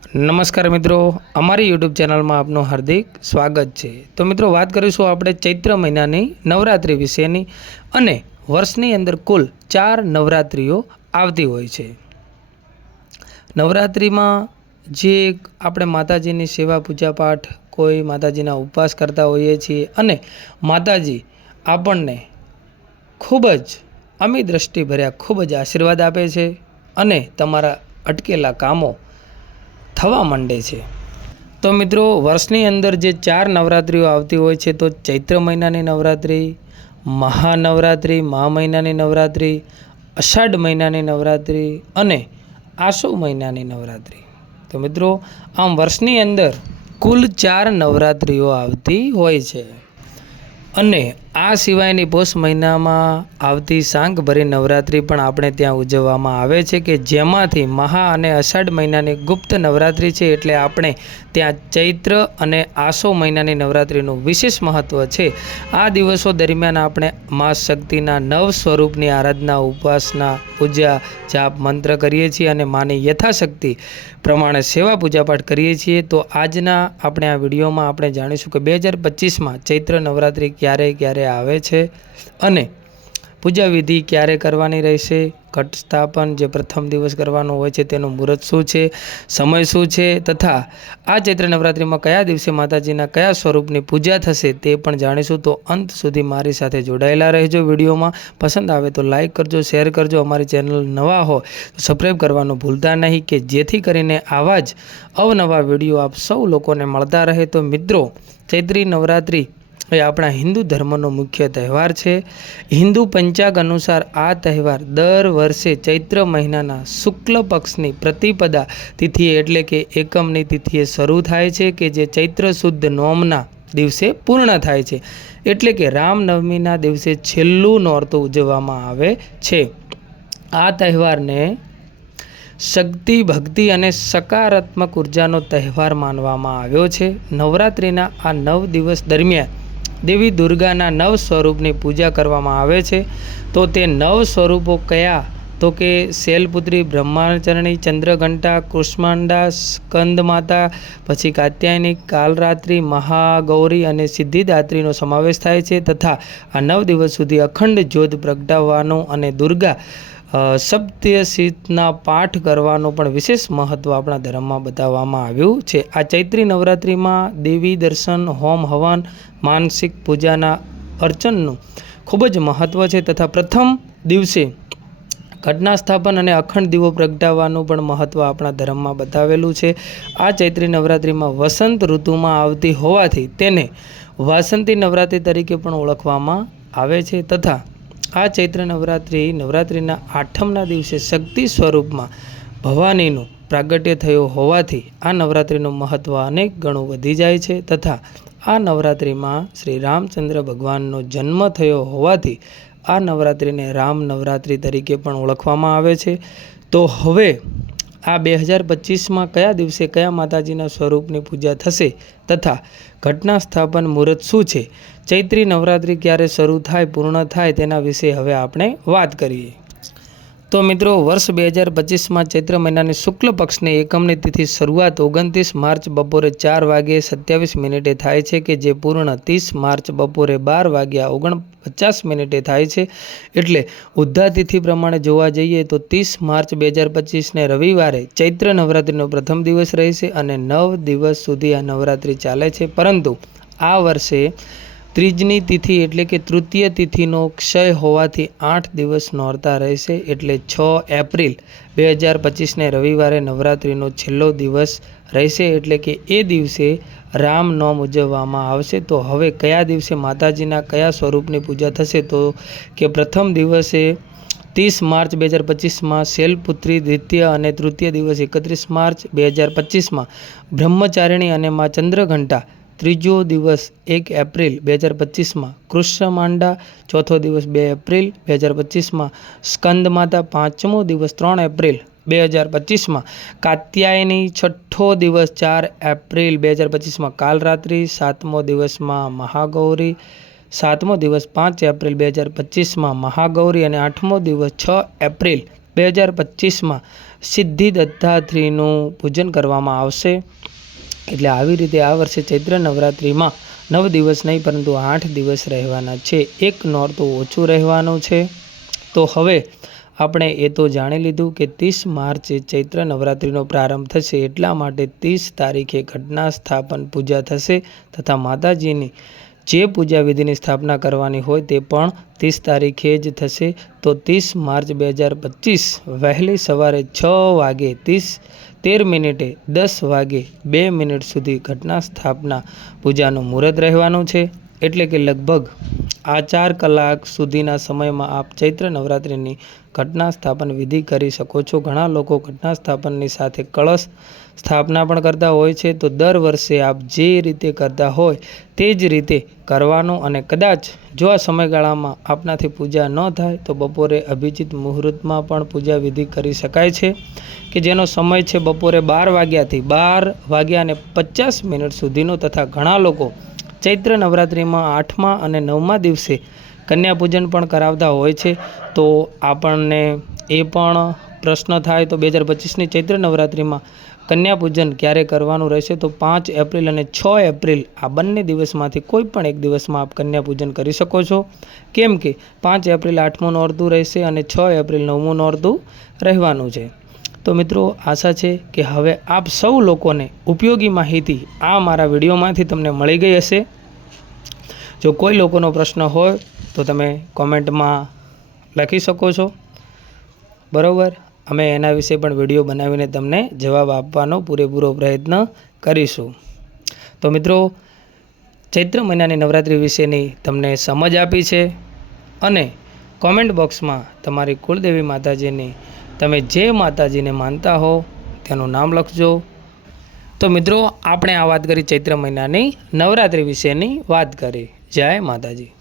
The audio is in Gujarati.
નમસ્કાર મિત્રો, અમારી યુટ્યુબ ચેનલમાં આપનું હાર્દિક સ્વાગત છે. તો મિત્રો, વાત કરીશું આપણે ચૈત્ર મહિનાની નવરાત્રિ વિશેની અને વર્ષની અંદર કુલ ચાર નવરાત્રિઓ આવતી હોય છે. નવરાત્રિમાં જે આપણે માતાજીની સેવા પૂજા પાઠ, કોઈ માતાજીના ઉપવાસ કરતા હોઈએ છીએ અને માતાજી આપણને ખૂબ જ અમી દ્રષ્ટિ ભર્યા ખૂબ જ આશીર્વાદ આપે છે અને તમારા અટકેલા કામો થવા માંડે છે. તો મિત્રો, વર્ષની અંદર જે ચાર નવરાત્રિઓ આવતી હોય છે, તો ચૈત્ર મહિનાની નવરાત્રિ, મહાનવરાત્રિ મહા મહિનાની નવરાત્રિ, અષાઢ મહિનાની નવરાત્રિ અને આસો મહિનાની નવરાત્રિ. તો મિત્રો, આમ વર્ષની અંદર કુલ ચાર નવરાત્રિઓ આવતી હોય છે. અને આ સિવાયની પોષ મહિનામાં આવતી સાંકભરી નવરાત્રિ પણ આપણે ત્યાં ઉજવવામાં આવે છે કે જેમાંથી મહા અને અષાઢ મહિનાની ગુપ્ત નવરાત્રિ છે એટલે આપણે ત્યાં ચૈત્ર અને આસો મહિનાની નવરાત્રિનું વિશેષ મહત્ત્વ છે. આ દિવસો દરમિયાન આપણે મા શક્તિના નવ સ્વરૂપની આરાધના ઉપાસના પૂજા, જાપ, મંત્ર કરીએ છીએ અને માની યથાશક્તિ પ્રમાણે સેવા પૂજાપાઠ કરીએ છીએ. તો આજના આપણે આ વિડીયોમાં આપણે જાણીશું કે બે હજાર પચીસમાં ચૈત્ર નવરાત્રિ ક્યારે ક્યારે આવે છે અને પૂજા વિધિ ક્યારે કરવાની રહેશે? ઘટ સ્થાપન જે પ્રથમ દિવસ કરવાનું હોય છે તેનું મુહૂર્ત શું છે? સમય શું છે? તથા આ ચૈત્ર નવરાત્રિમાં કયા દિવસે માતાજીના કયા સ્વરૂપની પૂજા થશે તે પણ જાણીશું. તો અંત સુધી મારી સાથે જોડાયેલા રહેજો વિડીયોમાં. પસંદ આવે તો લાઇક કરજો, શેર કરજો. અમારી ચેનલ નવા હો તો સબસ્ક્રાઈબ કરવાનું ભૂલતા નહીં કે જેથી કરીને આવા જ અવનવા વીડિયો આપ સૌ લોકોને મળતા રહે. તો મિત્રો, ચૈત્રી નવરાત્રિ એ આપણા હિન્દુ ધર્મનો મુખ્ય તહેવાર છે. હિન્દુ પંચાગ અનુસાર આ તહેવાર દર વર્ષે ચૈત્ર મહિનાના શુક્લ પક્ષની પ્રતિપદા તિથિએ એટલે કે એકમની તિથિએ શરૂ થાય છે કે જે ચૈત્ર શુદ્ધ નોમના દિવસે પૂર્ણ થાય છે. એટલે કે રામનવમીના દિવસે છેલ્લું નોરતું ઉજવવામાં આવે છે. આ તહેવારને શક્તિ, ભક્તિ અને સકારાત્મક ઉર્જાનો તહેવાર માનવામાં આવ્યો છે. નવરાત્રિના આ નવ દિવસ દરમિયાન દેવી દુર્ગાના નવ સ્વરૂપની પૂજા કરવામાં આવે છે. તો તે નવ સ્વરૂપો કયા? તો કે શૈલપુત્રી, બ્રહ્માચરણી, ચંદ્રઘંટા, કૃષ્માંડા સ્કંદ માતા પછી કાત્યાયની, કાલરાત્રિ, મહાગૌરી અને સિદ્ધિદાત્રીનો સમાવેશ થાય છે. તથા આ નવ દિવસ સુધી અખંડ જ્યોત પ્રગટાવવાનું અને દુર્ગા સપ્તશીતના પાઠ કરવાનું પણ વિશેષ મહત્ત્વ આપણા ધર્મમાં બતાવવામાં આવ્યું છે. આ ચૈત્રી નવરાત્રિમાં દેવી દર્શન, હોમ હવન, માનસિક પૂજાના અર્ચનનું ખૂબ જ મહત્ત્વ છે તથા પ્રથમ દિવસે ઘટના સ્થાપન અને અખંડ દીવો પ્રગટાવવાનું પણ મહત્ત્વ આપણા ધર્મમાં બતાવેલું છે. આ ચૈત્રી નવરાત્રિમાં વસંત ઋતુમાં આવતી હોવાથી તેને વાસંતી નવરાત્રિ તરીકે પણ ઓળખવામાં આવે છે તથા આ ચૈત્ર નવરાત્રિ નવરાત્રિના આઠમના દિવસે શક્તિ સ્વરૂપમાં ભવાનીનું પ્રાગટ્ય થયું હોવાથી આ નવરાત્રિનું મહત્ત્વ અનેક ગણું વધી જાય છે તથા આ નવરાત્રિમાં શ્રી રામચંદ્ર ભગવાનનો જન્મ થયો હોવાથી આ નવરાત્રિને રામ નવરાત્રિ તરીકે પણ ઓળખવામાં આવે છે. તો હવે આ બે હજાર પચીસમાં કયા દિવસે કયા માતાજીના સ્વરૂપની પૂજા થશે તથા ઘટના સ્થાપન મુહૂર્ત શું છે? ચૈત્રી નવરાત્રિ ક્યારે શરૂ થાય, પૂર્ણ થાય તેના વિશે હવે આપણે વાત કરીએ. તો મિત્રો, વર્ષ બે હજાર પચીસમાં ચૈત્ર મહિનાની શુક્લ પક્ષની એકમની તિથિ શરૂઆત ઓગણત્રીસ માર્ચ બપોરે ચાર વાગ્યે સત્યાવીસ મિનિટે થાય છે કે જે પૂર્ણ ત્રીસ માર્ચ બપોરે બાર વાગ્યા ઓગણ પચાસ મિનિટે થાય છે. એટલે ઉદ્ધા તિથિ પ્રમાણે જોવા જઈએ તો ત્રીસ માર્ચ બે હજાર પચીસને રવિવારે ચૈત્ર નવરાત્રિનો પ્રથમ દિવસ રહેશે અને નવ દિવસ સુધી આ નવરાત્રિ ચાલે છે. પરંતુ આ વર્ષે ત્રીજની તિથિ એટલે કે તૃતીય તિથિનો ક્ષય હોવાથી આઠ દિવસ નોરતા રહેશે એટલે છ એપ્રિલ બે હજાર પચીસને રવિવારે નવરાત્રિનો છેલ્લો દિવસ રહેશે એટલે કે એ દિવસે રામનોમ ઉજવવામાં આવશે. તો હવે કયા દિવસે માતાજીના કયા સ્વરૂપની પૂજા થશે? તો કે પ્રથમ દિવસે ત્રીસ માર્ચ બે હજાર પચીસમાં શૈલપુત્રી દ્વિતીય અને તૃતીય દિવસ એકત્રીસ માર્ચ બે હજાર પચીસમાં બ્રહ્મચારિણી અને મા ચંદ્રઘંટા ત્રીજો દિવસ એક એપ્રિલ બે હજાર પચીસમાં. કૃષ્ણમાંડા ચોથો દિવસ બે એપ્રિલ બે હજાર પચીસમાં. સ્કંદ માતા પાંચમો દિવસ ત્રણ એપ્રિલ બે હજાર પચીસમાં. કાત્યાયની છઠ્ઠો દિવસ ચાર એપ્રિલ બે હજાર પચીસમાં. કાલરાત્રિ સાતમો દિવસમાં મહાગૌરી. સાતમો દિવસ પાંચ એપ્રિલ બે હજાર પચીસમાં મહાગૌરી અને આઠમો દિવસ છ એપ્રિલ બે હજાર પચીસમાં સિદ્ધિ દત્તાત્રીનું પૂજન કરવામાં આવશે. એટલે આવી રીતે આ વર્ષે ચૈત્ર નવરાત્રિમાં નવ દિવસ નહીં, પરંતુ આઠ દિવસ રહેવાના છે. એક નોરતું ઓછું રહેવાનું છે. તો હવે આપણે એ તો જાણી લીધું કે ત્રીસ માર્ચે ચૈત્ર નવરાત્રિનો પ્રારંભ થશે, એટલા માટે ત્રીસ તારીખે ઘટના સ્થાપન પૂજા થશે તથા માતાજીની જે પૂજા વિધિની સ્થાપના કરવાની હોય તે પણ ત્રીસ તારીખે જ થશે. તો ત્રીસ માર્ચ બે હજાર પચીસ વહેલી સવારે છ વાગે ત્રીસ, તેર મિનિટે દસ વાગે બે મિનિટ સુધી ઘટના સ્થાપના પૂજાનું મુહૂર્ત રહેવાનું છે. એટલે કે લગભગ આ ચાર કલાક સુધીના સમયમાં આપ ચૈત્ર નવરાત્રિની ઘટના સ્થાપન વિધિ કરી શકો છો. ઘણા લોકો ઘટના સ્થાપનની સાથે કળશ સ્થાપના પણ કરતા હોય છે. તો દર વર્ષે આપ જે રીતે કરતા હોય તે જ રીતે કરવાનું અને કદાચ જો આ સમયગાળામાં આપનાથી પૂજા ન થાય તો બપોરે અભિજીત મુહૂર્તમાં પણ પૂજા વિધિ કરી શકાય છે કે જેનો સમય છે બપોરે બાર વાગ્યાથી બાર વાગ્યા અને પચાસ મિનિટ સુધીનો તથા ઘણા લોકો ચૈત્ર નવરાત્રિમાં આઠમા અને નવમા દિવસે કન્યા પૂજન પણ કરાવતા હોય છે. તો આપણને એ પણ પ્રશ્ન થાય તો બે હજાર પચીસની ચૈત્ર નવરાત્રિમાં કન્યા પૂજન ક્યારે કરવાનું રહેશે? તો પાંચ એપ્રિલ અને છ એપ્રિલ આ બંને દિવસમાંથી કોઈ પણ એક દિવસમાં આપ કન્યા પૂજન કરી શકો છો. કેમ કે પાંચ એપ્રિલ આઠમું નોરતું રહેશે અને છ એપ્રિલ નવમું નોરતું રહેવાનું છે. તો મિત્રો, આશા છે કે હવે આપ સૌ લોકોને ઉપયોગી માહિતી આ મારા વિડીયોમાંથી તમને મળી ગઈ હશે. જો કોઈ લોકોનો પ્રશ્ન હોય, તો તમે કોમેન્ટમાં લખી શકો છો. બરાબર? અમે એના વિશે પણ વીડિયો બનાવીને તમને જવાબ આપવાનો પૂરેપૂરો પ્રયત્ન કરીશું. તો મિત્રો, ચૈત્ર મહિનાની નવરાત્રિ વિશેની તમને સમજ આપી છે અને કોમેન્ટ બોક્સમાં તમારી કુળદેવી માતાજીની તમે જે માતાજીને માનતા હો, તેનું નામ લખજો. તો મિત્રો, આપણે આ વાત કરી ચૈત્ર મહિનાની નવરાત્રિ વિશેની વાત કરી. જય માતાજી.